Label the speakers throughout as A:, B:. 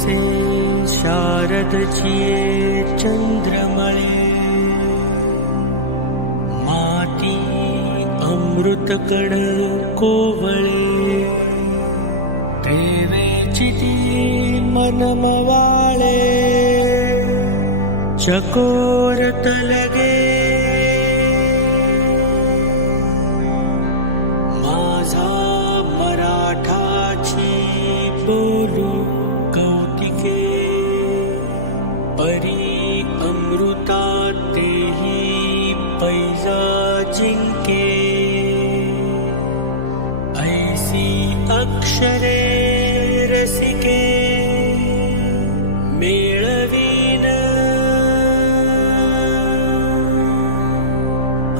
A: से शारद चिये चंद्रमळे माटी अमृत कड कोवळे दैवे चिति मनमवाळे चकोरत लगे माझा मराठाची बोलू अक्षरे रसिके मेलवेन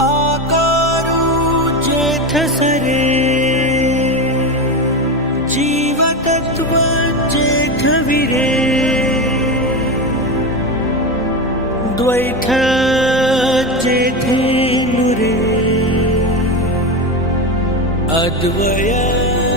A: आकारोजेथसरे जीवतत्व जेथविरे द्वैथा जेथी मुरे अद्वय